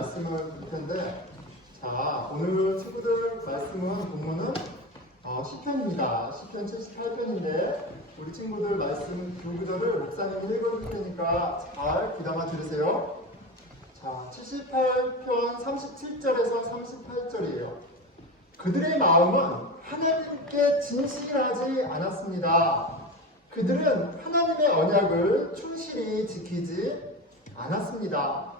말씀을 볼 텐데, 자, 오늘 친구들 말씀은 본문은 시편입니다. 시편 78편인데 우리 친구들 말씀 두 구절을 목사님이 읽어줄 테니까 잘 귀담아 들으세요. 자, 78편 37절에서 38절이에요. 그들의 마음은 하나님께 진실하지 않았습니다. 그들은 하나님의 언약을 충실히 지키지 않았습니다.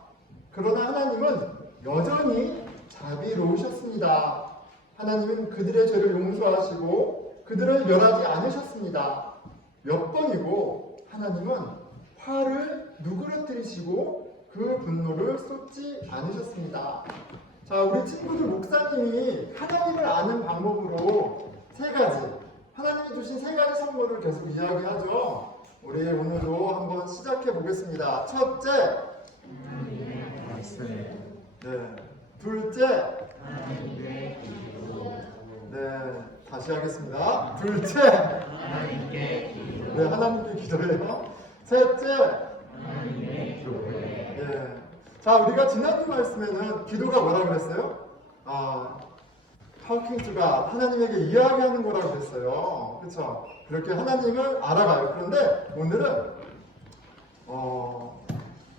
그러나 하나님은 여전히 자비로우셨습니다. 하나님은 그들의 죄를 용서하시고 그들을 멸하지 않으셨습니다. 몇 번이고 하나님은 화를 누그러뜨리시고 그 분노를 쏟지 않으셨습니다. 자, 우리 친구들 목사님이 하나님을 아는 방법으로 세 가지, 하나님이 주신 세 가지 선물을 계속 이야기하죠. 우리 오늘도 한번 시작해 보겠습니다. 첫째, 네. 둘째, 네, 다시 하겠습니다. 둘째, 네, 하나님께 기도해요. 셋째, 네. 자, 우리가 지난주 말씀에는 기도가 뭐라 그랬어요? talking 하나님에게 이야기하는 거라고 그랬어요. 그렇죠? 그렇게 하나님을 알아가요. 그런데 오늘은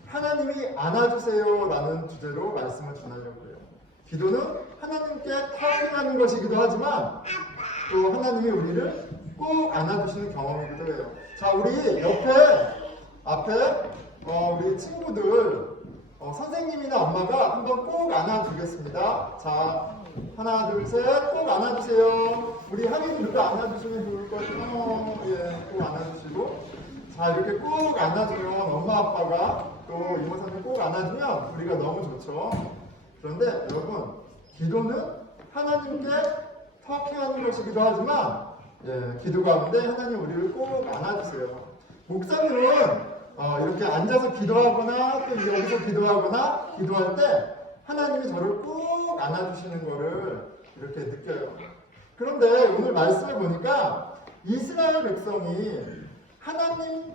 하나님이 안아주세요라는 주제로 말씀을 전하려고 해요. 기도는 하나님께 talking하는 것이기도 하지만 또 하나님이 우리를 꼭 안아주시는 경험이기도 해요. 자, 우리 앞에 우리 친구들 선생님이나 엄마가 한번 꼭 안아주겠습니다. 자, 하나, 둘, 셋, 꼭 안아주세요. 우리 하민이 누가 안아주시면 좋을 것 같아요. 예, 꼭 안아주시고. 자, 이렇게 꼭 안아주면 엄마, 아빠가 또 이모, 삼촌 꼭 안아주면 우리가 너무 좋죠. 그런데 여러분, 기도는 하나님께 터키하는 것이기도 하지만, 예, 기도 가운데 하나님 우리를 꼭 안아주세요. 목사님은 이렇게 앉아서 기도하거나 또 여기서 기도하거나 기도할 때 하나님이 저를 꼭 안아주시는 것을 이렇게 느껴요. 그런데 오늘 말씀을 보니까 이스라엘 백성이 하나님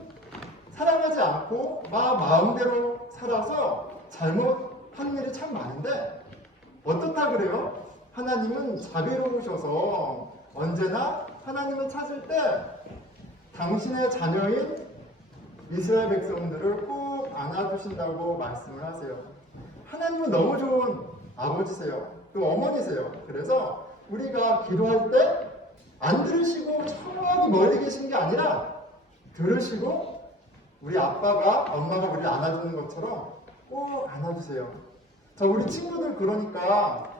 사랑하지 않고 마음대로 살아서 잘못한 일이 참 많은데 어떻다 그래요? 하나님은 자비로우셔서 언제나 하나님을 찾을 때 당신의 자녀인 이스라엘 백성들을 꼭 안아주신다고 말씀을 하세요. 하나님은 너무 좋은 아버지세요. 또 어머니세요. 그래서 우리가 기도할 때 안 들으시고 저기 멀리 계신 게 아니라 들으시고 우리 아빠가 엄마가 우리를 안아주는 것처럼 꼭 안아주세요. 자, 우리 친구들 그러니까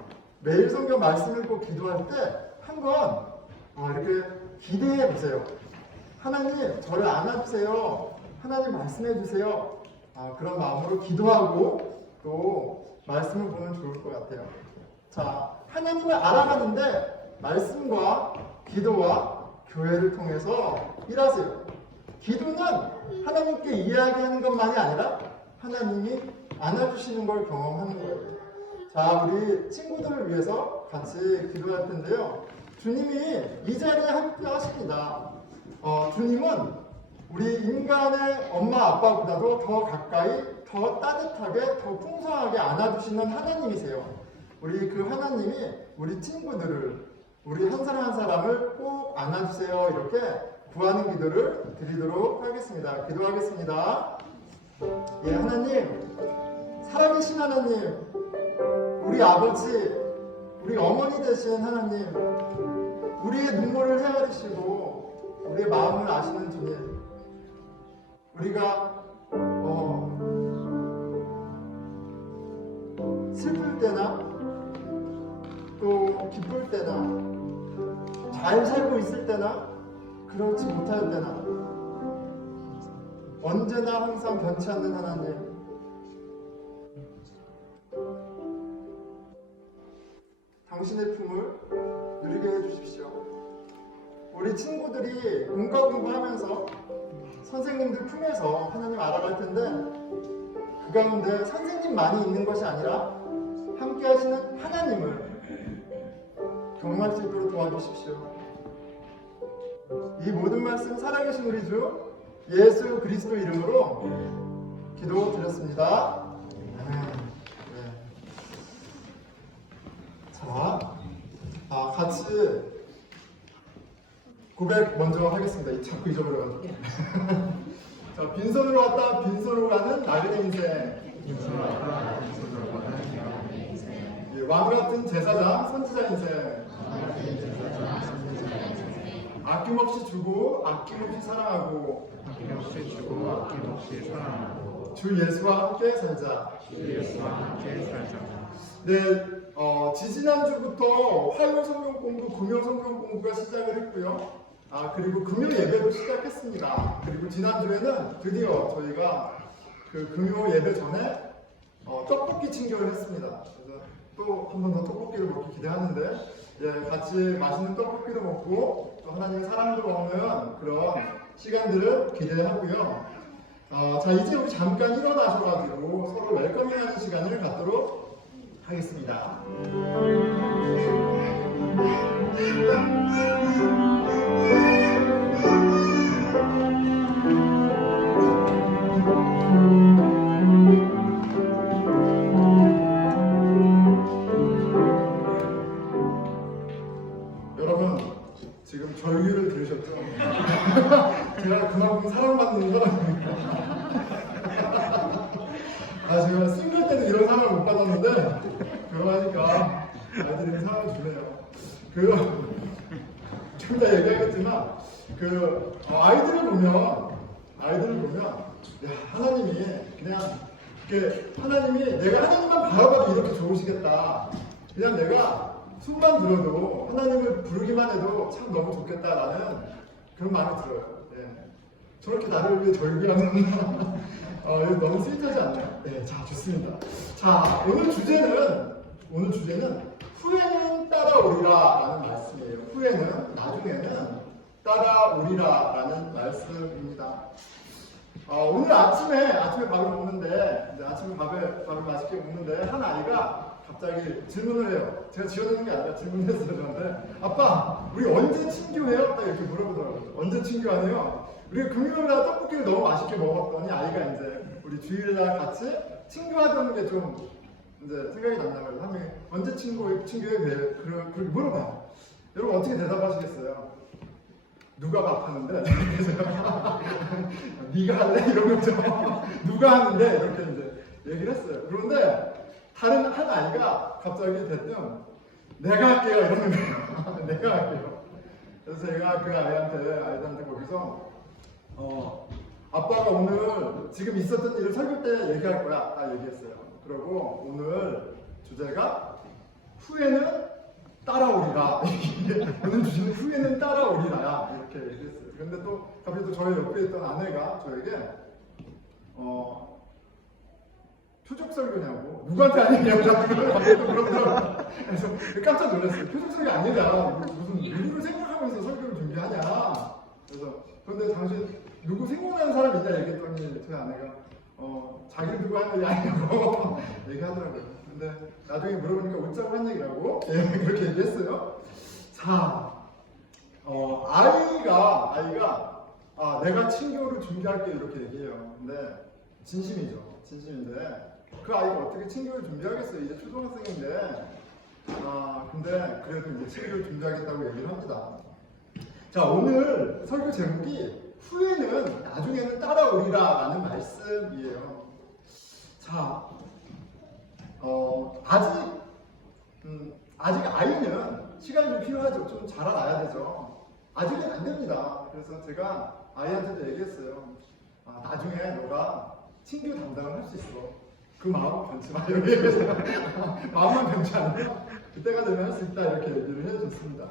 매일 성경 말씀 읽고 기도할 때 한번 이렇게 기대해 보세요. 하나님 저를 안아주세요. 하나님 말씀해 주세요. 그런 마음으로 기도하고 또 말씀을 보면 좋을 것 같아요. 자, 하나님을 알아가는데 말씀과 기도와 교회를 통해서 일하세요. 기도는 하나님께 이야기하는 것만이 아니라 하나님이 안아주시는 걸 경험하는 거예요. 자, 우리 친구들을 위해서 같이 기도할 텐데요. 주님이 이 자리에 함께 하십니다. 주님은 우리 인간의 엄마 아빠보다도 더 가까이, 더 따뜻하게, 더 풍성하게 안아주시는 하나님이세요. 우리 그 하나님이 우리 친구들을, 우리 한 사람 한 사람을 꼭 안아주세요. 이렇게 구하는 기도를 드리도록 하겠습니다. 기도하겠습니다. 예, 하나님, 살아계신 하나님, 우리 아버지, 우리 어머니 되신 하나님, 우리의 눈물을 헤아리시고 우리의 마음을 아시는 주님, 우리가 슬플 때나 또 기쁠 때나 잘 살고 있을 때나 그렇지 못할 때나 언제나 항상 변치 않는 하나님, 당신의 품을 누리게 해주십시오. 우리 친구들이 문과 공부하면서 선생님들 품에서 하나님 알아갈 텐데 그 가운데 선생님만이 있는 것이 아니라 함께 하시는 하나님을 경험할 수 있도록 도와주십시오. 이 모든 말씀 살아계신 우리 주 예수 그리스도 이름으로 기도드렸습니다. 아멘. 네. 같이 고백 먼저 하겠습니다. 자꾸 잊어버려가지고. 자, 빈손으로 왔다 빈손으로 가는 나그네 인생. 예, 왕 같은 제사장 선지자 인생. 아낌없이 주고 아낌없이 사랑하고 주 예수와 함께 살자. 네, 지지난주부터 화요 성경 공부, 금요 성경 공부가 시작을 했고요. 그리고 금요 예배도 시작했습니다. 그리고 지난주에는 드디어 저희가 그 금요 예배 전에 떡볶이 친교를 했습니다. 그래서 또 한 번 더 떡볶이를 먹기 기대하는데, 예, 같이 맛있는 떡볶이도 먹고 또 하나님의 사랑도 먹는 그런 시간들을 기대하고요. 자, 이제 우리 잠깐 일어나셔가지고 서로 웰커밍하는 시간을 갖도록 하겠습니다. 여러분, 지금 절규를 들으셨죠? 제가 그만큼 사랑받는 사람입니다. 제가 싱글 때는 이런 사랑을 못 받았는데 결혼하니까 아이들이 사랑을 주네요. 좀 더 얘기하겠지만 아이들을 보면 야, 하나님이 그냥 하나님이 내가 하나님만 바라봐도 이렇게 좋으시겠다. 그냥 내가 숨만 들어도 하나님을 부르기만 해도 참 너무 좋겠다라는 그런 마음이 들어요. 예. 저렇게 나를 위해 절규하는 이거 너무 스윗하지 않나요? 네, 자, 좋습니다. 자, 오늘 주제는 후에는 따라오리라라는 말씀이에요. 후에는, 나중에는 따라오리라라는 말씀입니다. 오늘 아침에 밥을 먹는데, 이제 아침에 밥을 맛있게 먹는데 한 아이가 갑자기 질문을 해요. 제가 지어내는 게 아니라 질문했어요. 저한테, 아빠, 우리 언제 친교해요? 딱 이렇게 물어보더라고요. 언제 친교하네요? 우리가 금요일날 떡볶이를 너무 맛있게 먹었더니 아이가 이제 우리 주일날 같이 친교하던 게 좀 이제 생각이 났나 봐요. 하면 언제 친교해? 그렇게 물어봐요. 여러분 어떻게 대답하시겠어요? 누가 밥 하는데? 네가 할래? 이런 거죠. 누가 하는데? 이렇게 이제 얘기를 했어요. 그런데 다른 한 아이가 갑자기 대뜸 내가 할게요 이러는 거예요. 내가 할게요. 그래서 제가 그 아이들한테 거기서 아빠가 오늘 지금 있었던 일을 설교 때 얘기할 거야. 딱 얘기했어요. 그리고 오늘 주제가 후에는 따라오리라. 오늘 주제는 후에는 따라오리라. 이렇게 얘기했어요. 근데 또 갑자기 또 저희 옆에 있던 아내가 저에게 표적 설교냐고 누구한테 아니냐고 갑자기 또 그러더라고요. 그래서 깜짝 놀랐어요. 표적 설교 아니라 무슨 누구를 생각하면서 설교를 준비하냐. 그래서 그런데 당신 누구 생각나는 사람 있냐 얘기했더니 저희 아내가 자기를 누구 하는 게 아니냐고 얘기하더라고요. 근데 나중에 물어보니까 웃자고 한 얘기라고 그렇게 얘기했어요. 자, 아이가 내가 친교를 준비할게 이렇게 얘기해요. 근데 진심이죠. 진심인데 그 아이가 어떻게 친교를 준비하겠어요? 이제 초등학생인데 근데 그래도 이제 친교를 준비하겠다고 얘기를 합니다. 자, 오늘 설교 제목이 후에는 나중에는 따라오리라라는 말씀이에요. 자, 아직 아이는 시간이 좀 필요하죠. 좀 자라나야 되죠. 아직은 안 됩니다. 그래서 제가 아이한테도 얘기했어요. 나중에 너가 친교 담당을 할 수 있어. 그 마음은 변치 마. 마음만 변치 않으면 그때가 되면 할 수 있다. 이렇게 얘기를 해줬습니다.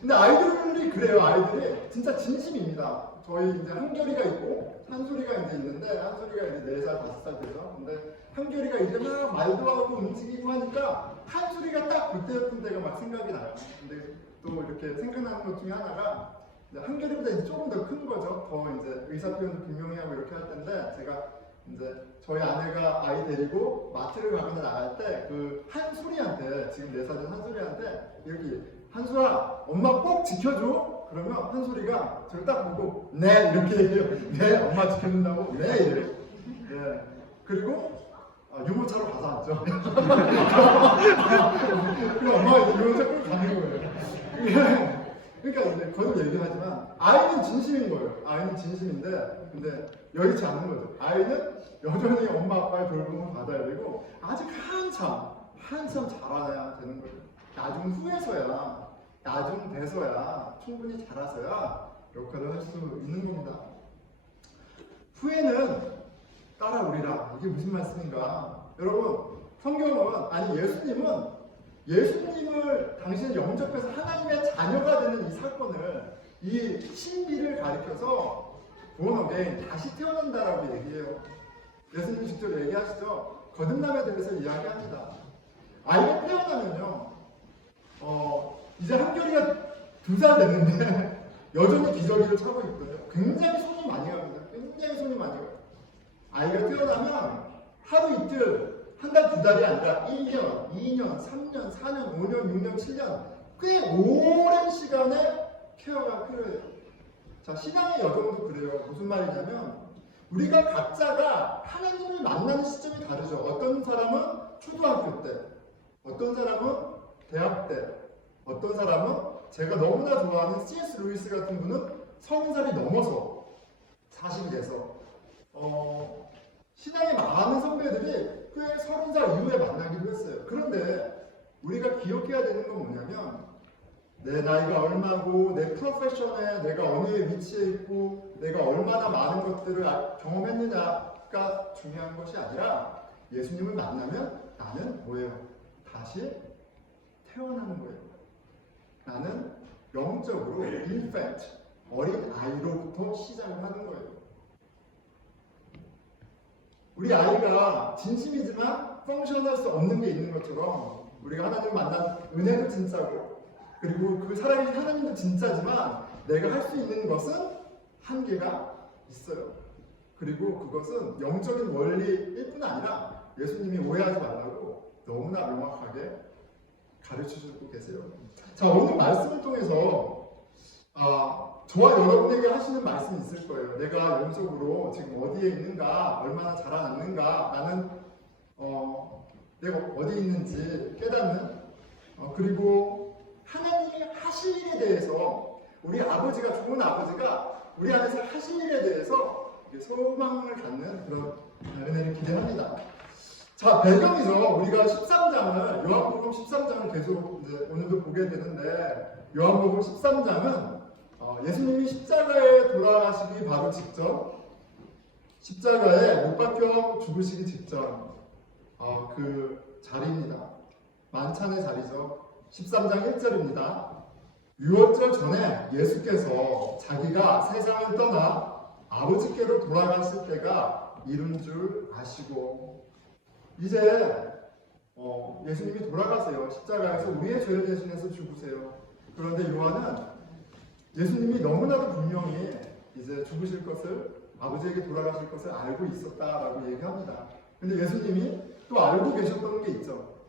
근데 아이들이 그래요. 아이들이 진짜 진심입니다. 저희 이제 한결이가 있고 한솔이가 이제 있는데 한솔이가 이제 4살, 5살 되죠. 근데 한결이가 이제 막 말도 하고 움직이고 하니까 한솔이가 딱 그때였던 때가 막 생각이 나요. 근데 또 이렇게 생각나는 것 중에 하나가 한결이보다 이제 조금 더 큰 거죠. 더 이제 의사 표현도 분명히 하고 이렇게 할 텐데 제가 이제 저희 아내가 아이 데리고 마트를 가거나 나갈 때 그 한솔이한테 지금 4살 된 한솔이한테 여기 한솔아 엄마 꼭 지켜줘. 그러면 한솔이가 저를 딱 보고 네 이렇게 얘기해요. 네 엄마 지켜준다고 네 이래요. 네. 그리고 유모 유모차로 가서 앉죠. 그럼 엄마가 유모차 끌고 가는 거예요. 그러니까 이제 거듭 얘기하지만 아이는 진심인 거예요. 아이는 진심인데 근데 여의치 않는 거죠. 아이는 여전히 엄마 아빠의 돌봄을 받아야 되고 아직 한참 자라야 되는 거예요. 나중 후에서야 나중 돼서야 충분히 자라서야 역할을 할 수 있는 겁니다. 후에는 따라오리라. 이게 무슨 말씀인가? 여러분 성경은 아니 예수님을 당신을 영접해서 하나님의 자녀가 되는 이 사건을 이 신비를 가리켜서 born again 다시 태어난다라고 얘기해요. 예수님 직접 얘기하시죠. 거듭남에 대해서 이야기합니다. 아이가 태어나면요 이제 한결이가 2살 됐는데 여전히 기저귀를 차고 있거든요. 굉장히 손이 많이 갑니다. 굉장히 손이 많이 가요. 아이가 태어나면 하루 이틀 한 달, 2달이 아니라 1년, 2년, 3년, 4년, 5년, 6년, 7년 꽤 오랜 시간의 케어가 필요해요. 자, 신앙의 여정도 그래요. 무슨 말이냐면 우리가 각자가 하나님을 만나는 시점이 다르죠. 어떤 사람은 초등학교 때, 어떤 사람은 대학 때, 어떤 사람은 제가 너무나 좋아하는 C.S. 루이스 같은 분은 30살이 넘어서 40이 돼서 신앙의 많은 선배들이 꽤 30살 이후에 만나기도 했어요. 그런데 우리가 기억해야 되는 건 뭐냐면 내 나이가 얼마고 내 프로페션에 내가 어느 위치에 있고 내가 얼마나 많은 것들을 경험했느냐가 중요한 것이 아니라 예수님을 만나면 나는 뭐예요? 다시 태어나는 거예요. 나는 영적으로 infant, 어린 아이로부터 시작을 하는 거예요. 우리 아이가 진심이지만 펑션할 수 없는 게 있는 것처럼 우리가 하나님 만난 은혜도 진짜고 그리고 그 사람이 하나님도 진짜지만 내가 할 수 있는 것은 한계가 있어요. 그리고 그것은 영적인 원리일 뿐 아니라 예수님이 오해하지 말라고 너무나 명확하게 가르쳐주고 계세요. 자, 오늘 말씀을 통해서 저와 여러분에게 하시는 말씀이 있을 거예요. 내가 영적으로 지금 어디에 있는가, 얼마나 자라났는가, 나는 내가 어디 있는지 깨닫는 그리고 하나님이 하실 일에 대해서 우리 아버지가 좋은 아버지가 우리 안에서 하실 일에 대해서 소망을 갖는 그런 은혜를 기대합니다. 자, 배경에서 우리가 13장을 요한복음 13장을 계속 이제 오늘도 보게 되는데 요한복음 13장은 예수님이 십자가에 돌아가시기 바로 직전, 십자가에 못 박혀 죽으시기 직전 그 자리입니다. 만찬의 자리죠. 13장 1절입니다. 유월절 전에 예수께서 자기가 세상을 떠나 아버지께로 돌아갔을 때가 이른 줄 아시고 이제 예수님이 돌아가세요. 십자가에서 우리의 죄를 대신해서 죽으세요. 그런데 요한은 예수님이 너무나도 분명히 이제 죽으실 것을 아버지에게 돌아가실 것을 알고 있었다라고 얘기합니다. 근데 예수님이 또 알고 계셨던 게 있죠.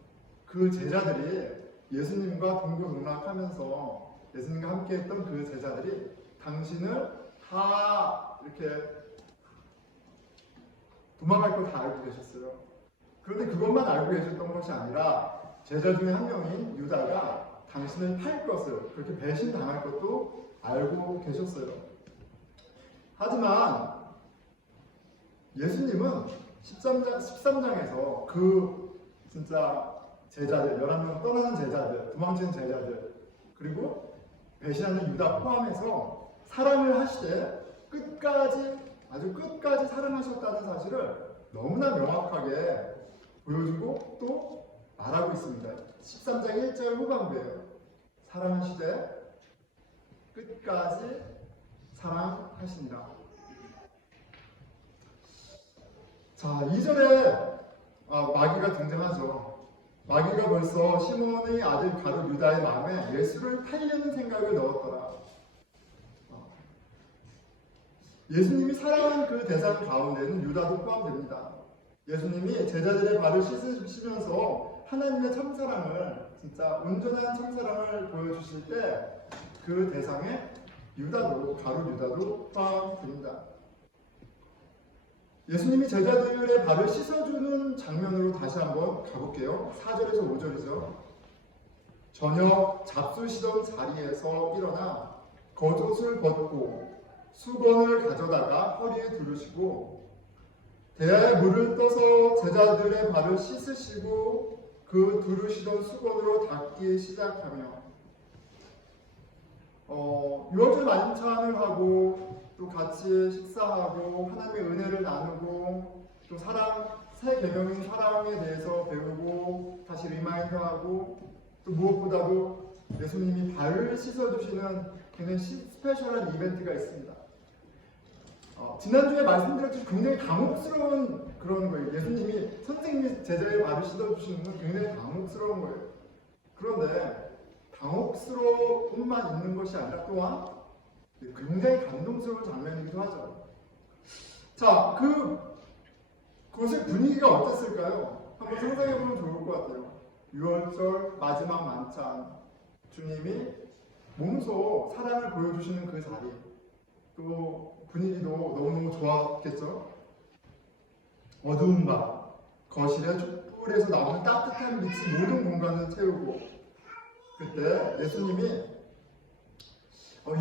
그 제자들이 예수님과 동고동락하면서 예수님과 함께했던 그 제자들이 당신을 다 이렇게 도망갈 걸 다 알고 계셨어요. 그런데 그것만 알고 계셨던 것이 아니라 제자 중에 한 명인 유다가 당신을 팔 것을 그렇게 배신당할 것도 알고 계셨어요. 하지만 예수님은 13장에서 그 진짜 제자들, 11명 떠나는 제자들, 도망치는 제자들, 그리고 배신하는 유다 포함해서 사랑을 하시되 아주 끝까지 사랑하셨다는 사실을 너무나 명확하게 보여주고 또 말하고 있습니다. 13장 1절 후반부예요. 사랑하시되 끝까지 사랑하시니라. 자, 2절에 마귀가 등장하죠. 마귀가 벌써 시몬의 아들 가룟 유다의 마음에 예수를 팔려는 생각을 넣었더라. 예수님이 사랑하는 그 대상 가운데는 유다도 포함됩니다. 예수님이 제자들의 발을 씻으시면서 하나님의 참사랑을 진짜 온전한 참사랑을 보여주실 때 그 대상에 유다도 가룟 유다도 포함됩니다. 예수님이 제자들의 발을 씻어주는 장면으로 다시 한번 가볼게요. 4절에서 5절이죠. 저녁 잡수시던 자리에서 일어나 겉옷을 벗고 수건을 가져다가 허리에 두르시고 대야에 물을 떠서 제자들의 발을 씻으시고 그 두르시던 수건으로 닦기 시작하며 유월절 만찬을 하고 또 같이 식사하고 하나님의 은혜를 나누고 또 새 계명인 사랑에 대해서 배우고 다시 리마인드하고 또 무엇보다도 예수님이 발을 씻어주시는 굉장히 스페셜한 이벤트가 있습니다. 지난주에 말씀드렸듯이 굉장히 당혹스러운 그런 거예요. 예수님이 선생님이 제자의 발을 씻어주시는 건 굉장히 당혹스러운 거예요. 그런데 당혹스러움만 있는 것이 아니라 또한 굉장히 감동스러운 장면이기도 하죠. 자, 그곳의 분위기가 어땠을까요? 한번 상상해보면 좋을 것 같아요. 6월절 마지막 만찬, 주님이 몸소 사랑을 보여주시는 그 자리, 또 분위기도 너무너무 좋았겠죠? 어두운 밤, 거실에 촛불에서 나오는 따뜻한 빛이 모든 공간을 채우고 그때 예수님이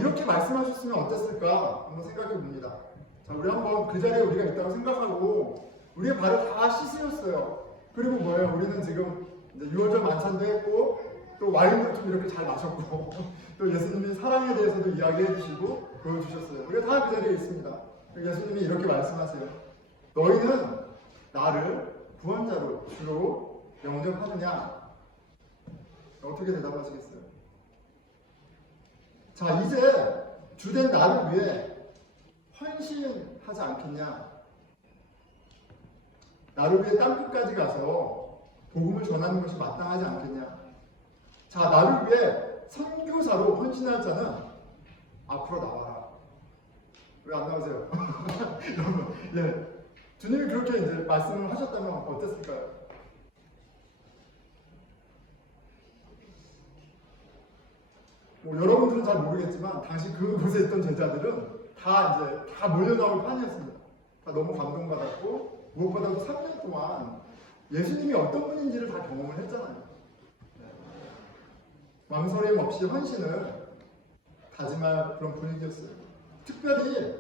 이렇게 말씀하셨으면 어땠을까 한번 생각해 봅니다. 자, 우리 한번 그 자리에 우리가 있다고 생각하고 우리의 발을 다 씻으셨어요. 그리고 뭐예요? 우리는 지금 이제 6월절 만찬도 했고 또 와인도 좀 이렇게 잘 마셨고 또 예수님이 사랑에 대해서도 이야기해 주시고 보여주셨어요. 우리가 다 그 자리에 있습니다. 예수님이 이렇게 말씀하세요. 너희는 나를 구원자로 주로 영접하느냐? 어떻게 대답하시겠어요? 자, 이제 주된 나를 위해 헌신하지 않겠냐? 나를 위해 땅끝까지 가서 복음을 전하는 것이 마땅하지 않겠냐? 자, 나를 위해 선교사로 헌신할 자는 앞으로 나와라. 왜 안 나오세요? 여러분, 예, 주님이 그렇게 이제 말씀을 하셨다면 어땠을까요? 여러분들은 잘 모르겠지만 당시 그곳에 있던 제자들은 다 몰려나올 판이었습니다. 다 너무 감동받았고 무엇보다도 3년 동안 예수님이 어떤 분인지를 다 경험을 했잖아요. 망설임 없이 헌신을 다짐할 그런 분위기였어요. 특별히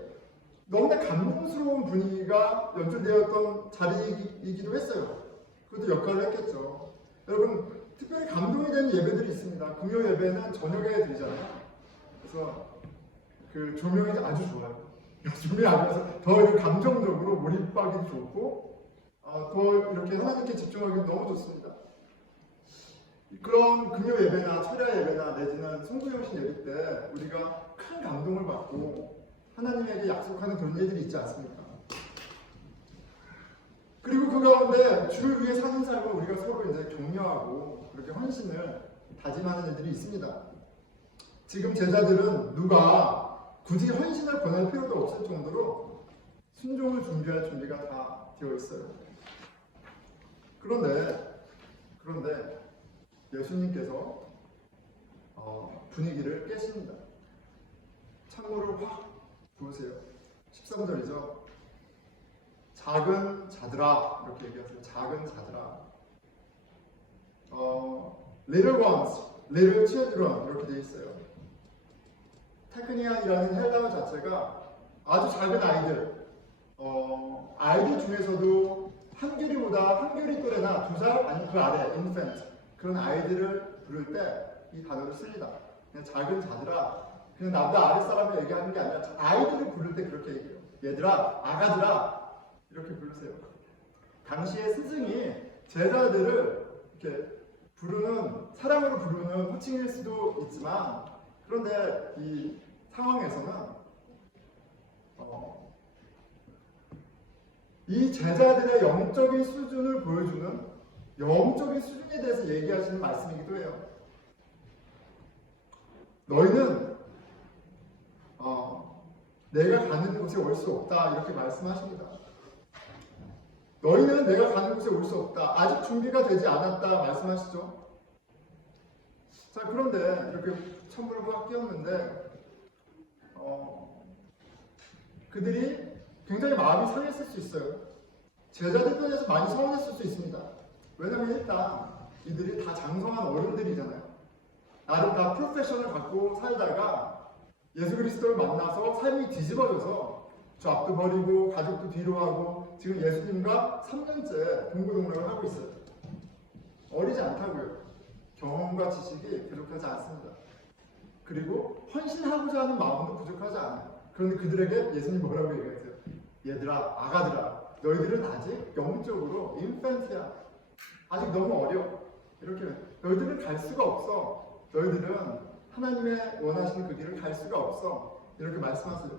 너무나 감동스러운 분위기가 연출되었던 자리이기도 했어요. 그것도 역할을 했겠죠. 여러분, 특별히 감동이 되는 예배들이 있습니다. 금요 예배는 저녁에 드리잖아요. 그래서 그 조명이 아주 좋아요. 조명이 아주 더 감정적으로 몰입하기도 좋고 더 이렇게 하나님께 집중하기도 너무 좋습니다. 그런 금요 예배나 철야 예배나 내지는 성도영신 예배 때 우리가 큰 감동을 받고 하나님에게 약속하는 그런 일들이 있지 않습니까? 그리고 그 가운데 주를 위해 사는 삶을 우리가 서로 이제 격려하고 그렇게 헌신을 다짐하는 일들이 있습니다. 지금 제자들은 누가 굳이 헌신을 권할 필요도 없을 정도로 순종을 준비할 준비가 다 되어 있어요. 그런데 예수님께서 분위기를 깨십니다. 찬물을 확 부으세요. 13절이죠. 작은 자들아, 이렇게 얘기하세요. 작은 자들아. Little ones, little children 이렇게 되어 있어요. 테크니안이라는 헬라어 자체가 아주 작은 아이들, 아이들 중에서도 한결이 또래나 2살 아니 그 아래 infant 그런 아이들을 부를 때 이 단어를 씁니다. 그냥 작은 자들아, 그냥 남자 아랫사람을 얘기하는 게 아니라 아이들을 부를 때 그렇게 얘기해요. 얘들아, 아가들아 이렇게 부르세요. 당시에 스승이 제자들을 이렇게 사랑으로 부르는 호칭일 수도 있지만 그런데 이 상황에서는 이 제자들의 영적인 수준을 보여주는 영적인 수준에 대해서 얘기하시는 말씀이기도 해요. 너희는 내가 가는 곳에 올 수 없다 이렇게 말씀하십니다. 너희는 내가 가는 곳에 올 수 없다. 아직 준비가 되지 않았다 말씀하시죠. 자, 그런데 이렇게 찬물을 확 끼웠는데 그들이 굉장히 마음이 상했을 수 있어요. 제자들 편에서 많이 서운했을 수 있습니다. 왜냐면 일단 이들이 다 장성한 어른들이잖아요. 나름 다 프로페셔널 갖고 살다가 예수 그리스도를 만나서 삶이 뒤집어져서 잡도 버리고 가족도 뒤로 하고 지금 예수님과 3년째 동고동락을 하고 있어요. 어리지 않다고요. 경험과 지식이 부족하지 않습니다. 그리고 헌신하고자 하는 마음도 부족하지 않아요. 그런데 그들에게 예수님 뭐라고 얘기하세요? 얘들아, 아가들아, 너희들은 아직 영적으로 인펀트야. 아직 너무 어려. 이렇게 너희들은 갈 수가 없어. 너희들은 하나님의 원하시는 그 길을 갈 수가 없어. 이렇게 말씀하세요.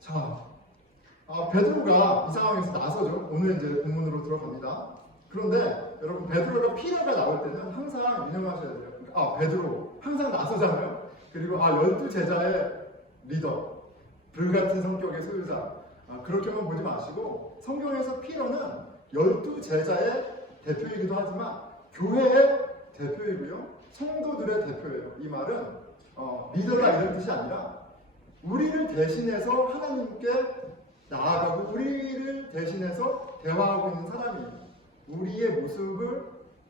자, 베드로가 이 상황에서 나서죠. 오늘 이제 본문으로 들어갑니다. 그런데 여러분 베드로가 피라가 나올 때는 항상 유념하셔야 돼요. 베드로 항상 나서잖아요. 그리고 12제자의 리더, 불같은 성격의 소유자, 그렇게만 보지 마시고 성경에서 피러는 12제자의 대표이기도 하지만 교회의 대표이고요. 성도들의 대표예요. 이 말은 리더가 이런 뜻이 아니라 우리를 대신해서 하나님께 나아가고 우리를 대신해서 대화하고 있는 사람이에요. 우리의 모습을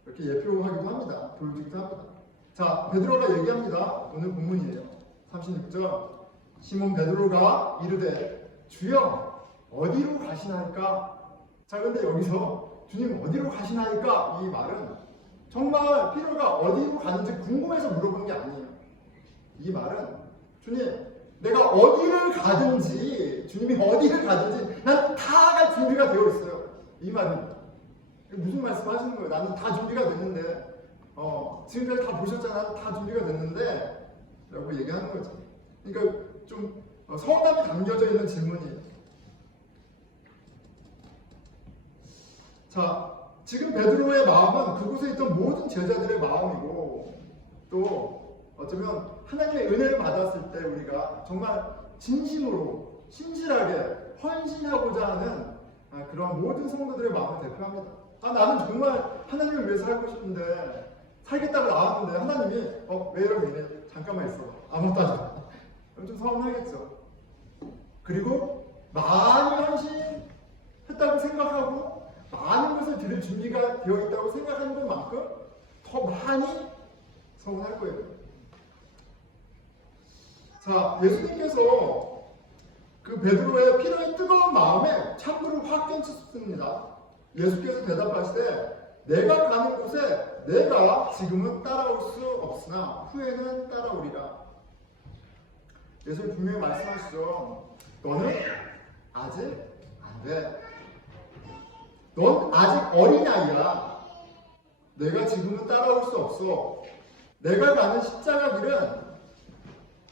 이렇게 예표하기도 합니다. 보여주기도 합니다. 자, 베드로가 얘기합니다. 오늘 본문이에요. 36절. 시몬 베드로가 이르되 주여 어디로 가시나이까? 자, 근데 여기서 주님 어디로 가시나이까? 이 말은 정말 피로가 어디로 가는지 궁금해서 물어보는 게 아니에요. 이 말은 주님 내가 어디를 가든지 주님이 어디를 가든지 난 다 갈 준비가 되어 있어요. 이 말은 무슨 말씀 하시는 거예요? 나는 다 준비가 됐는데 지금까지 다 보셨잖아. 다 준비가 됐는데 라고 얘기하는 거죠. 그러니까 좀 서운함이 담겨져 있는 질문이에요. 자, 지금 베드로의 마음은 그곳에 있던 모든 제자들의 마음이고 또 어쩌면 하나님의 은혜를 받았을 때 우리가 정말 진심으로 신실하게 헌신하고자 하는 그런 모든 성도들의 마음을 대표합니다. 나는 정말 하나님을 위해서 살고 싶은데 살겠다고 나왔는데 하나님이 왜 이러고 이래? 잠깐만 있어. 아무것도 하지 마. 그럼 좀 서운하겠죠. 그리고 많이 헌신했다고 생각하고 많은 것을 들을 준비가 되어 있다고 생각하는 것만큼 더 많이 서운할 거예요. 자, 예수님께서 그 베드로의 피로의 뜨거운 마음에 찬물을 확 끼얹습니다. 예수께서 대답하시되 내가 가는 곳에 내가 지금은 따라올 수 없으나 후에는 따라오리라. 예수님 분명히 말씀하시죠. 너는 아직 안 돼. 넌 아직 어린아이야. 내가 지금은 따라올 수 없어. 내가 가는 십자가 길은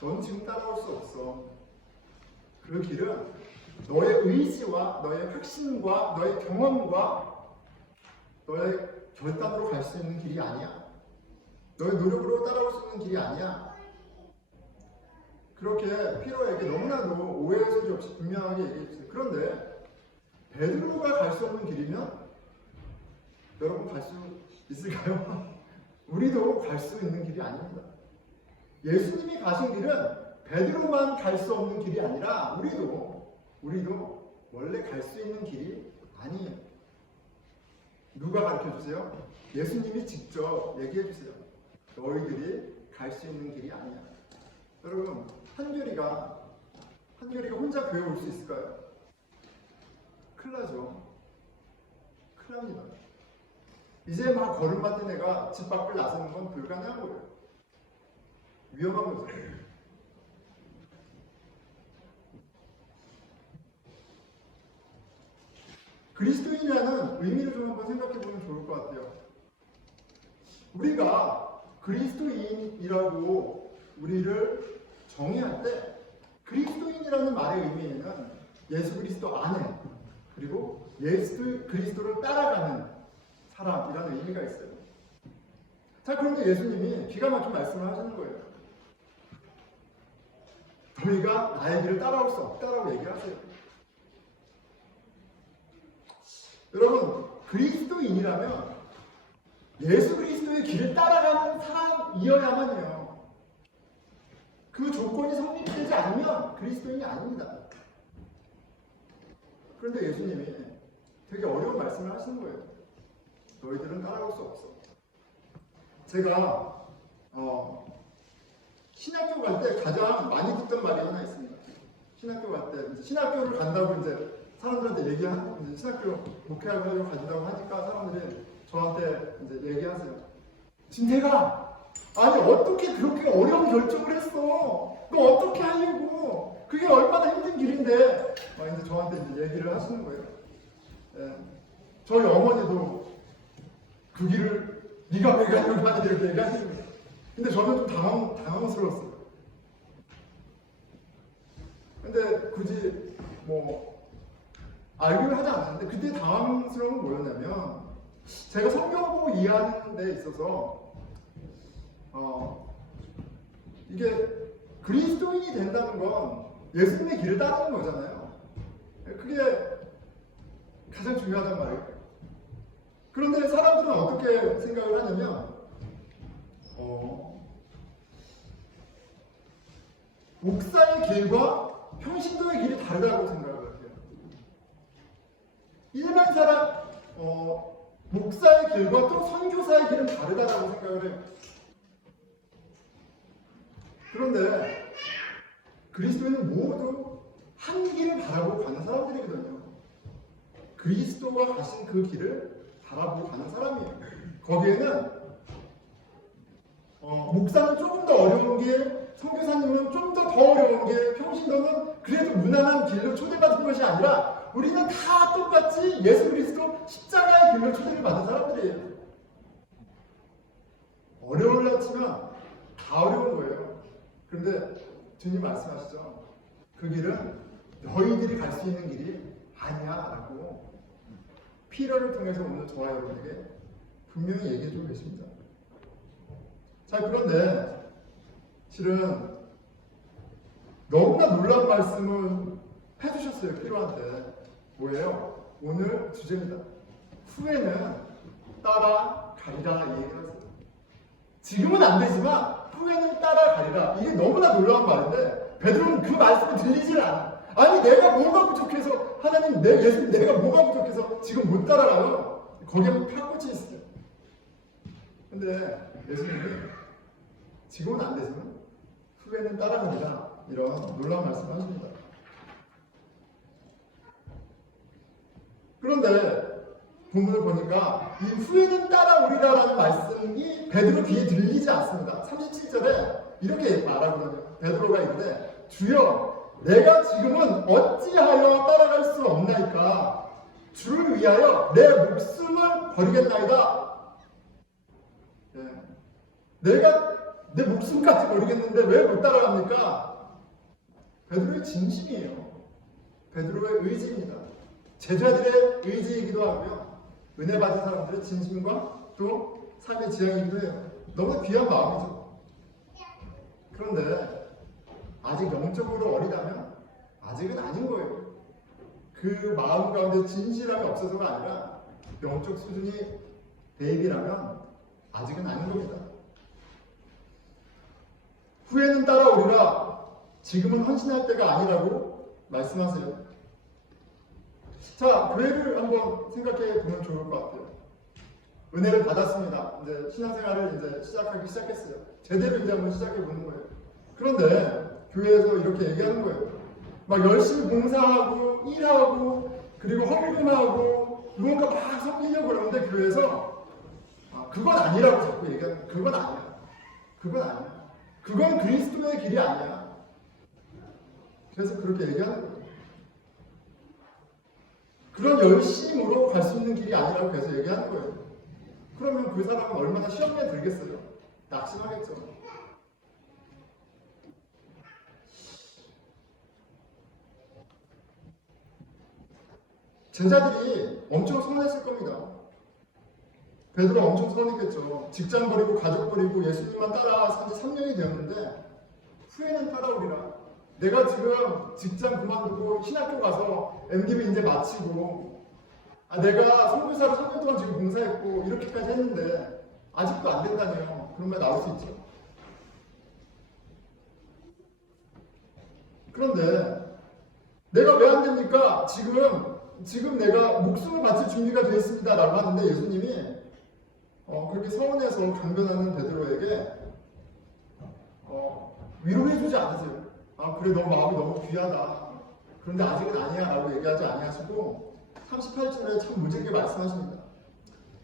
넌 지금 따라올 수 없어. 그 길은 너의 의지와 너의 확신과 너의 경험과 너의 결단으로 갈 수 있는 길이 아니야. 너의 노력으로 따라올 수 있는 길이 아니야. 그렇게 피로에게 너무나도 오해의 소지 없이 분명하게 얘기해주세요. 그런데 베드로가 갈 수 없는 길이면 여러분 갈 수 있을까요? 우리도 갈 수 있는 길이 아닙니다. 예수님이 가신 길은 베드로만 갈 수 없는 길이 아니라 우리도 원래 갈 수 있는 길이 아니에요. 누가 가르쳐 주세요? 예수님이 직접 얘기해 주세요. 너희들이 갈 수 있는 길이 아니야. 여러분, 한결이가 혼자 교회 올 수 있을까요? 큰일 나죠. 큰일 납니다. 이제 막 걸음맞는 애가 집 밖을 나서는 건 불가능한 거예요. 위험한 거죠. 그리스도인이라는 의미를 좀 한번 생각해 보면 좋을 것 같아요. 우리가 그리스도인이라고 우리를 정의할 때 그리스도인이라는 말의 의미에는 예수 그리스도 안에 그리고 예수 그리스도를 따라가는 사람이라는 의미가 있어요. 자, 그런데 예수님이 기가 막힌 말씀을 하시는 거예요. 너희가 나의 길을 따라올 수 없다라고 얘기하세요. 여러분, 그리스도인이라면 예수 그리스도의 길을 따라가는 사람이어야만 해요. 그 조건이 성립되지 않으면 그리스도인이 아닙니다. 그런데 예수님이 되게 어려운 말씀을 하시는 거예요. 너희들은 따라올 수 없어. 제가 신학교 갈 때 가장 많이 듣던 말이 하나 있습니다. 신학교 갈 때 신학교를 간다고 이제 사람들한테 얘기하는, 신학교 목회하려고 간다고 하니까 사람들이 저한테 이제 얘기하세요. 진태가, 아니 어떻게 그렇게 어려운 결정을 했어? 너 어떻게 하려고? 그게 얼마나 힘든 길인데? 이제 저한테 이제 얘기를 하시는 거예요. 예. 저희 어머니도 그 길을 네가 왜 가려고 하니 이렇게 얘기하시는 거예요. 근데 저는 좀 당황스러웠어요. 근데 굳이 알기를 하지 않았는데 그때 당황스러운 건 뭐였냐면 제가 성경을 보고 이해하는 데 있어서 이게 그리스도인이 된다는 건 예수님의 길을 따르는 거잖아요. 그게 가장 중요하단 말이에요. 그런데 사람들은 어떻게 생각을 하냐면 목사의 길과 평신도의 길이 다르다고 생각을 해요. 일반 사람 목사의 길과 또 선교사의 길은 다르다고 생각을 해요. 그런데 그리스도인은 모두 한 길을 바라보고 가는 사람들이거든요. 그리스도가 가신 그 길을 바라보고 가는 사람이에요. 거기에는 목사는 조금 더 어려운 게, 선교사님은 좀 더 어려운 게, 평신도는 그래도 무난한 길로 초대받은 것이 아니라 우리는 다 똑같이 예수 그리스도 십자가의 길로 초대를 받은 사람들이에요. 어려울라 치면 다 어려운 거예요. 그런데 주님 말씀하시죠. 그 길은 너희들이 갈 수 있는 길이 아니야 라고 피러를 통해서 오늘 저와 여러분에게 분명히 얘기해주고 계십니다. 자, 그런데 실은 너무나 놀라운 말씀을 해주셨어요. 피러한테. 뭐예요? 오늘 주제입니다. 후에는 따라가리라 이 얘기를 하세요. 지금은 안 되지만 후에는 따라가리라. 이게 너무나 놀라운 말인데 베드로는 그 말씀을 들리질 않아. 아니 내가 뭐가 부족해서, 하나님 예수님 내가 뭐가 부족해서 지금 못 따라가요? 거기에 펴꽂혀 있어요. 근데 예수님이 지금은 안 되지만 후에는 따라가리라, 이런 놀라운 말씀을 하십니다. 그런데 본문을 보니까 이 후에는 따라오리라라는 말씀이 베드로 귀에 들리지 않습니다. 37절에 이렇게 말하거든요. 베드로가 이르되 주여 내가 지금은 어찌하여 따라갈 수 없나이까? 주를 위하여 내 목숨을 버리겠나이다. 내가 내 목숨까지 버리겠는데 왜 못 따라갑니까? 베드로의 진심이에요. 베드로의 의지입니다. 제자들의 의지이기도 하고요. 은혜 받은 사람들의 진심과 또 삶의 지향이기도 해요. 너무 귀한 마음이죠. 그런데 아직 영적으로 어리다면 아직은 아닌 거예요. 그 마음 가운데 진실함이 없어서가 아니라 영적 수준이 베이비라면 아직은 아닌 겁니다. 후에는 따라오리라. 지금은 헌신할 때가 아니라고 말씀하세요. 자, 교회를 한번 생각해 보면 좋을 것 같아요. 은혜를 받았습니다. 이제 신앙생활을 이제 시작하기 시작했어요. 제대로 이제 한번 시작해 보는 거예요. 그런데 교회에서 이렇게 얘기하는 거예요. 막 열심히 봉사하고 일하고 그리고 헌금하고 무언가 막 섬기려고 그러는데 교회에서 그건 아니라고 자꾸 얘기하는 거예요. 그건 아니야. 그건 아니야. 그건 그리스도의 길이 아니야. 그래서 그렇게 얘기하는 거예요. 그런 열심으로 갈 수 있는 길이 아니라고 계속 얘기하는 거예요. 그러면 그 사람은 얼마나 시험에 들겠어요? 낙심하겠죠. 제자들이 엄청 서운했을 겁니다. 베드로 엄청 서운했겠죠. 직장 버리고 가족 버리고 예수님만 따라 산지 3년이 되었는데 후에는 따라오리라. 내가 지금 직장 그만두고 신학교 가서 MDB 이제 마치고 내가 선교사로 3년 동안 지금 봉사했고 이렇게까지 했는데 아직도 안 된다네요. 그런 말 나올 수 있죠. 그런데 내가 왜 안 됩니까? 지금 내가 목숨을 바칠 준비가 되어 있습니다 라고 하는데 예수님이 그렇게 서운해서 강변하는 베드로에게 위로해주지 않으세요. 그래 너 마음이 너무 귀하다. 그런데 아직은 아니야 라고 얘기하지 아니하시고 38절에 참 무지하게 말씀하십니다.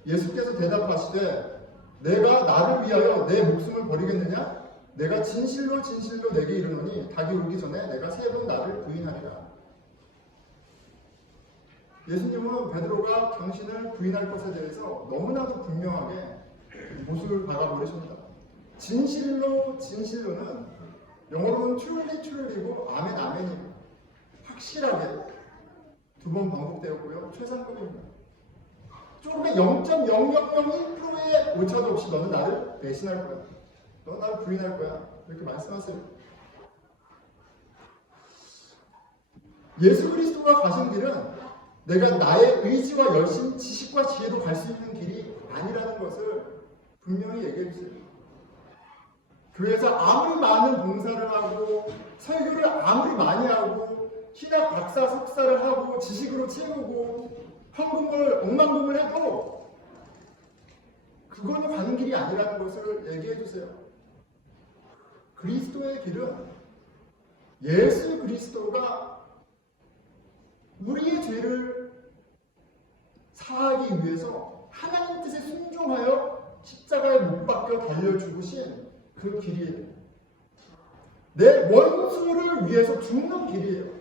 예수께서 대답하시되 내가 나를 위하여 내 목숨을 버리겠느냐? 내가 진실로 진실로 내게 이르노니 닭이 울기 전에 내가 3번 나를 부인하리라. 예수님은 베드로가 당신을 부인할 것에 대해서 너무나도 분명하게 못을 박아버리십니다. 진실로 진실로는 영어로는 truly고 아멘 아멘이고 확실하게 2번 반복되었고요. 최상급입니다. 조금의 0.0001%의 오차도 없이 너는 나를 배신할 거야. 너는 나를 부인할 거야. 이렇게 말씀하세요. 예수 그리스도가 가신 길은 내가 나의 의지와 열심, 지식과 지혜로 갈 수 있는 길이 아니라는 것을 분명히 얘기해 주세요. 교회에서 아무리 많은 봉사를 하고 설교를 아무리 많이 하고 신학 박사 석사를 하고 지식으로 채우고 헌금을 억만금을 해도 그거는 가는 길이 아니라는 것을 얘기해 주세요. 그리스도의 길은 예수 그리스도가 우리의 죄를 사하기 위해서 하나님 뜻에 순종하여 십자가에 못 박혀 달려 죽으신 그 길이에요. 내 원수를 위해서 죽는 길이에요.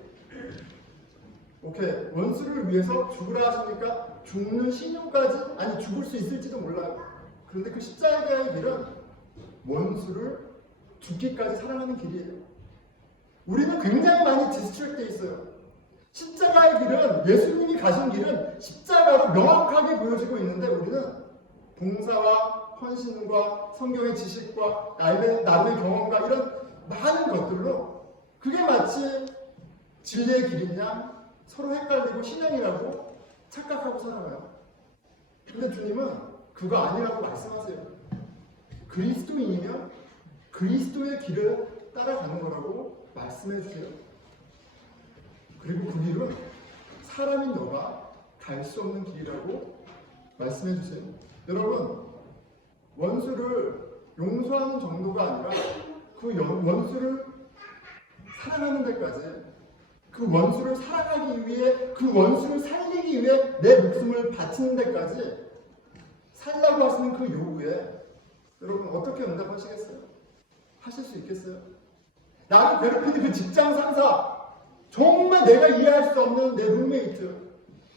오케이, 원수를 위해서 죽으라 하십니까? 죽는 신용까지? 아니 죽을 수 있을지도 몰라요. 그런데 그 십자가의 길은 원수를 죽기까지 사랑하는 길이에요. 우리는 굉장히 많이 디스트랙돼 있어요. 십자가의 길은, 예수님이 가신 길은 십자가로 명확하게 보여지고 있는데 우리는 봉사와 헌신과 성경의 지식과 나름의 경험과 이런 많은 것들로 그게 마치 진리의 길이냐 서로 헷갈리고 신앙이라고 착각하고 살아가요. 근데 주님은 그거 아니라고 말씀하세요. 그리스도인이면 그리스도의 길을 따라가는 거라고 말씀해 주세요. 그리고 그 길은 사람인 너가 갈 수 없는 길이라고 말씀해 주세요. 여러분, 원수를 용서하는 정도가 아니라 그 원수를 사랑하는 데까지, 그 원수를 사랑하기 위해, 그 원수를 살리기 위해 내 목숨을 바치는 데까지 살라고 하시는 그 요구에 여러분 어떻게 응답하시겠어요? 하실 수 있겠어요? 나를 괴롭히는 그 직장 상사, 정말 내가 이해할 수 없는 내 룸메이트,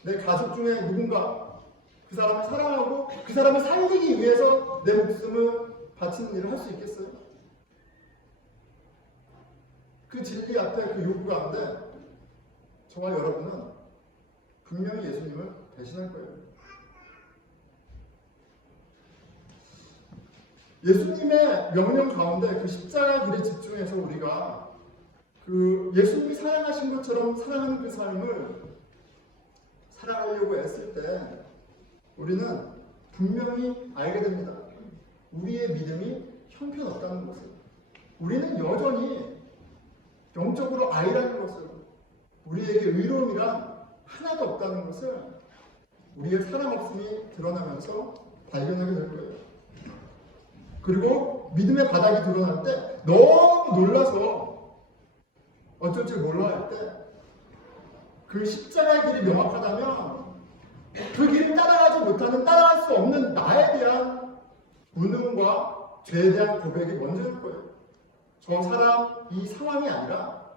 내 가족 중에 누군가, 그 사람을 사랑하고 그 사람을 살리기 위해서 내 목숨을 바치는 일을 할 수 있겠어요? 그 진리 앞에 그 요구 가운데 저와 여러분은 분명히 예수님을 배신할 거예요. 예수님의 명령 가운데 그 십자가 길에 집중해서 우리가 그 예수님이 사랑하신 것처럼 사랑하는 그 삶을 살아가려고 애쓸 때 우리는 분명히 알게 됩니다. 우리의 믿음이 형편없다는 것을. 우리는 여전히 영적으로 아이라는 것을, 우리에게 의로움이란 하나도 없다는 것을 우리의 사랑 없음이 드러나면서 발견하게 될 거예요. 그리고 믿음의 바닥이 드러날 때 너무 놀라서 어쩔 줄 몰라 할 때 그 십자가의 길이 명확하다면 그 길을 따라가지 못하는, 따라갈 수 없는 나에 대한 무능과 죄에 대한 고백이 먼저일 거예요. 저 사람, 이 상황이 아니라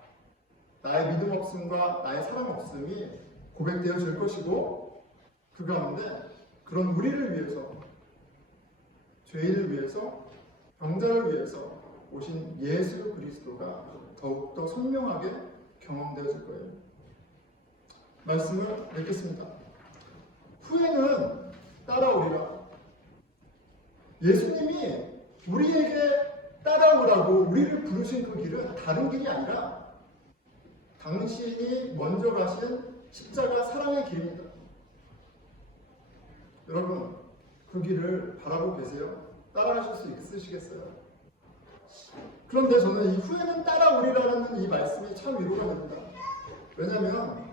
나의 믿음 없음과 나의 사랑 없음이 고백되어질 것이고, 그 가운데 그런 우리를 위해서, 죄인을 위해서, 병자를 위해서 오신 예수 그리스도가 더욱더 선명하게 경험되어질 거예요. 말씀을 맺겠습니다. 후에는 따라오리라. 예수님이 우리에게 따라오라고 우리를 부르신 그 길은 다른 길이 아니라 당신이 먼저 가신 십자가 사랑의 길입니다. 여러분, 그 길을 바라보고 계세요? 따라가실 수 있으시겠어요? 그런데 저는 이 후회는 따라오리라는 이 말씀이 참 위로가 됩니다. 왜냐하면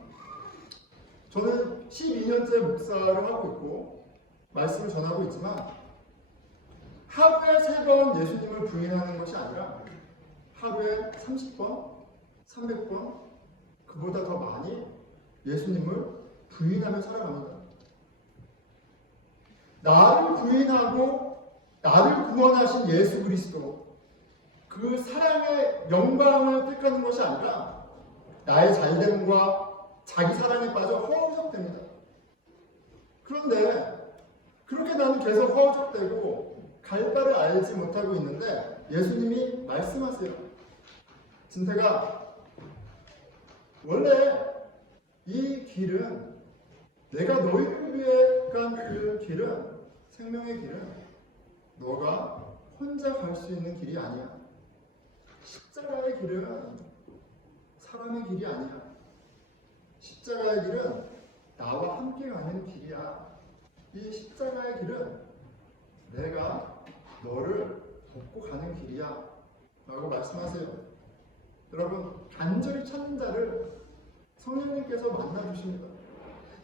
저는 12년째 목사를 하고 있고 말씀을 전하고 있지만 하루에 3번 예수님을 부인하는 것이 아니라 하루에 30번, 300번 그보다 더 많이 예수님을 부인하며 살아갑니다. 나를 부인하고 나를 구원하신 예수 그리스도, 그 사랑의 영광을 택하는 것이 아니라 나의 잘됨과 자기 사랑에 빠져 허우적됩니다. 그런데 그렇게 나는 계속 허우적대고 갈 바를 알지 못하고 있는데 예수님이 말씀하세요. 진태가, 원래 이 길은, 내가 너희를 위해 간 그 길은, 생명의 길은 너가 혼자 갈 수 있는 길이 아니야. 십자가의 길은 사람의 길이 아니야. 십자가의 길은 나와 함께 가는 길이야. 이 십자가의 길은 내가 너를 돕고 가는 길이야 라고 말씀하세요. 여러분, 간절히 찾는 자를 성령님께서 만나주십니다.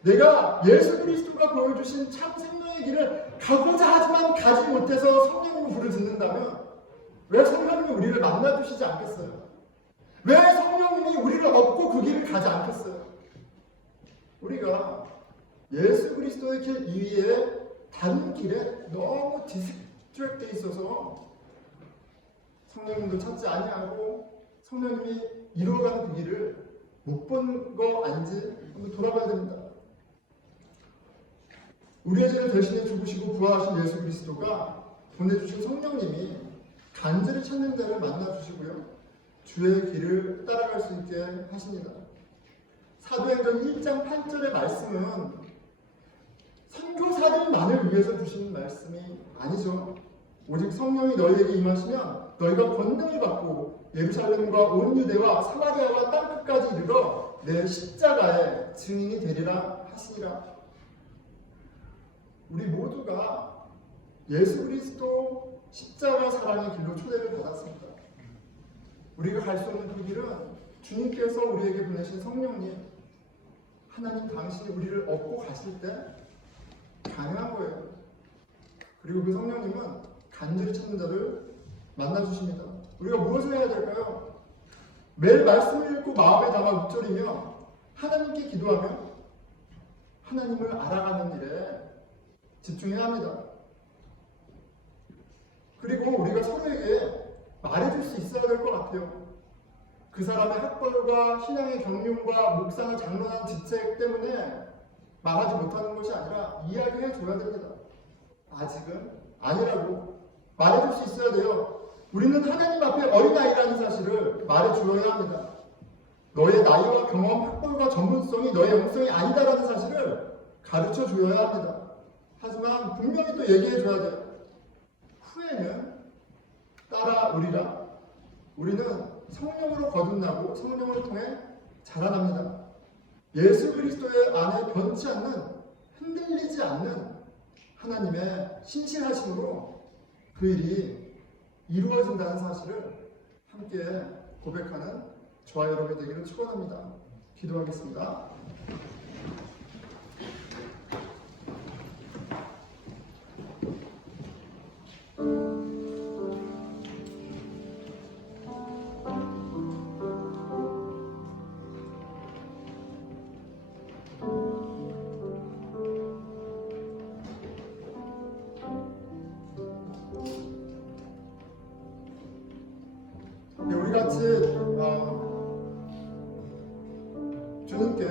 내가 예수 그리스도가 보여주신 참 생명의 길을 가고자 하지만 가지 못해서 성령으로 부르짖는다면 왜 성령님이 우리를 만나주시지 않겠어요? 왜 성령님이 우리를 업고 그 길을 가지 않겠어요? 우리가 예수 그리스도의 길 이외에 다른 길에 너무 디스트랙돼 있어서 성령님도 찾지 아니하고 성령님이 이루어가는 그 길을 못 본 거 아닌지 한번 돌아봐야 됩니다. 우리의 죄를 대신해 죽으시고 부활하신 예수 그리스도가 보내주신 성령님이 간절히 찾는 자를 만나주시고요, 주의 길을 따라갈 수 있게 하십니다. 사도행전 1장 8절의 말씀은 선교사들만을 위해서 주신 말씀이 아니죠. 오직 성령이 너희에게 임하시면 너희가 권능을 받고 예루살렘과 온 유대와 사마리아와 땅끝까지 이르러 내 십자가의 증인이 되리라 하시니라. 우리 모두가 예수 그리스도 십자가 사랑의 길로 초대를 받았습니다. 우리가 갈 수 없는 그 길은 주님께서 우리에게 보내신 성령님, 하나님 당신이 우리를 업고 가실 때 가능한 거예요. 그리고 그 성령님은 간절히 찾는 자를 만나주십니다. 우리가 무엇을 해야 될까요? 매일 말씀을 읽고 마음에 담아 묵절이며 하나님께 기도하며 하나님을 알아가는 일에 집중해야 합니다. 그리고 우리가 서로에게 말해줄 수 있어야 될 것 같아요. 그 사람의 학벌과 신앙의 경륜과 묵상을 장론한 지책 때문에 말하지 못하는 것이 아니라 이야기해 줘야 됩니다. 아직은 아니라고 말해줄 수 있어야 돼요. 우리는 하나님 앞에 어린아이라는 사실을 말해주어야 합니다. 너의 나이와 경험, 학벌과 전문성이 너의 영성이 아니다라는 사실을 가르쳐 줘야 합니다. 하지만 분명히 또 얘기해 줘야 돼요. 후에는 따라오리라. 우리는 성령으로 거듭나고 성령을 통해 자라납니다. 예수 그리스도의 안에 변치 않는, 흔들리지 않는 하나님의 신실하심으로 그 일이 이루어진다는 사실을 함께 고백하는 저와 여러분이 되기를 축원합니다. 기도하겠습니다. 우리같이 주님께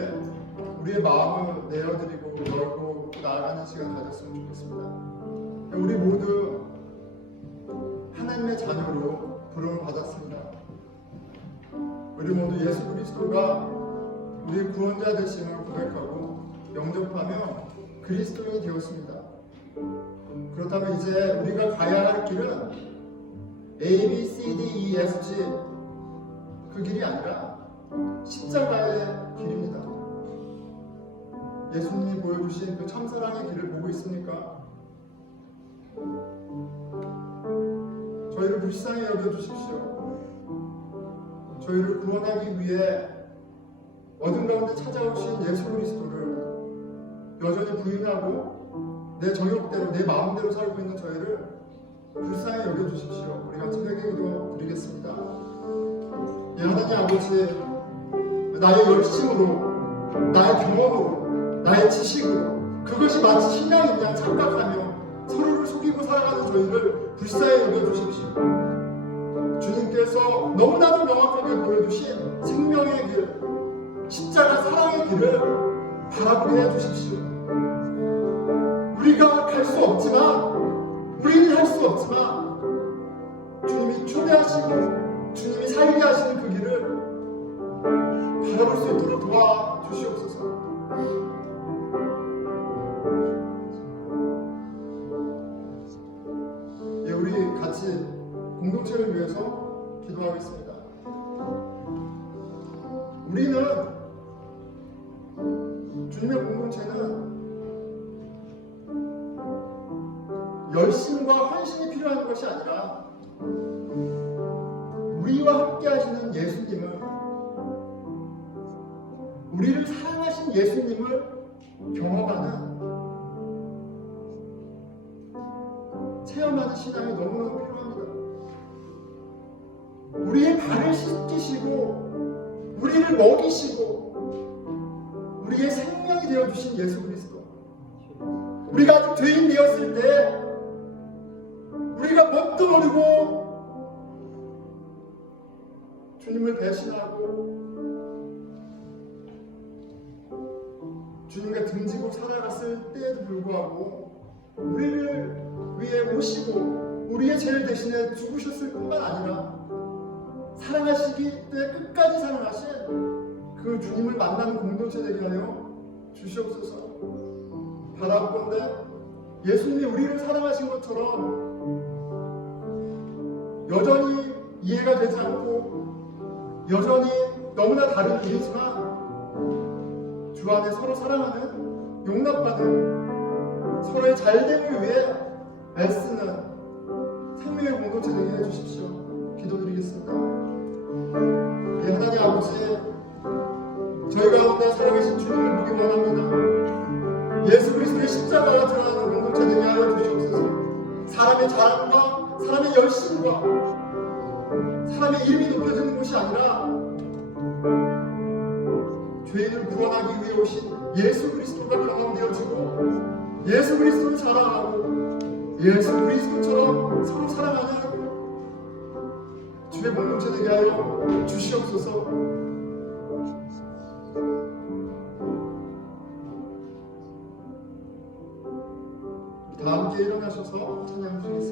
우리의 마음을 내어드리고 열고 나아가는 시간 가졌으면 좋겠습니다. 우리 모두 하나님의 자녀로 부름을 받았습니다. 우리 모두 예수 그리스도가 우리의 구원자 되심을 고백하고 영접하며 그리스도인이 되었습니다. 그렇다면 이제 우리가 가야 할 길은 A, B, C, D, E, F, G 그 길이 아니라 십자가의 길입니다. 예수님이 보여주신 그 참사랑의 길을 보고 있습니까? 저희를 불쌍히 여겨주십시오. 저희를 구원하기 위해 어둠 가운데 찾아오신 예수 그리스도를 여전히 부인하고 내 정욕대로 내 마음대로 살고 있는 저희를 불쌍히 여겨주십시오. 우리 같이 회개기도 드리겠습니다. 예, 하나님 아버지, 나의 열심으로, 나의 경험으로, 나의 지식으로 그것이 마치 신앙인 양 착각하며 서로를 속이고 살아가는 저희를 불쌍히 여겨주십시오. 주님께서 너무나도 명확하게 보여주신 생명의 길, 십자가 사랑의 길을 바라보게 해주십시오. 우리가 갈 수 없지만, 우리는 할 수 없지만 주님이 초대하시고 주님이 살게 하시는 그 길을 바라볼 수 있도록 도와주시옵소서. 예, 우리 같이 공동체를 위해서 기도하겠습니다. 우리는, 주님의 공동체는 열심과 헌신이 필요한 것이 아니라 우리와 함께 하시는 예수님을, 우리를 사랑하신 예수님을 경험하는, 체험하는 신앙이 너무너무 필요합니다. 우리의 발을 씻기시고 우리를 먹이시고 우리의 생명이 되어주신 예수 그리스도, 우리가 아직 죄인 되었을 때 우리가 뭣도 모르고 주님을 배신하고 주님과 등지고 살아갔을 때에도 불구하고 우리를 위해 오시고 우리의 죄를 대신해 죽으셨을 뿐만 아니라 사랑하시기 때문에 끝까지 사랑하신 그 주님을 만나는 공동체 되게 하여 주시옵소서. 바라보건대 예수님이 우리를 사랑하신 것처럼 여전히 이해가 되지 않고 여전히 너무나 다른 일이지만 주 안에 서로 사랑하는, 용납받는, 서로의 잘됨을 위해 애쓰는 생명의 공동체 되게 해주십시오. 기도드리겠습니다. 예, 하나님 아버지, 저희 가운데 살아계신 주님을 보기 원합니다. 예수 그리스도의 십자가가 드러나는 공동체 되게 하여 주시옵소서. 사람의 자랑과 사람의 열심과 사람의 이름이 높여지는 것이 아니라 죄인을 구원하기 위해 오신 예수 그리스도가 경험되어지고 예수 그리스도를 자랑하고 예수 그리스도처럼 서로 사랑하는 주의 공동체 되게 하여 주시옵소서. 다 함께 일어나셔서 찬양 드리겠습니다.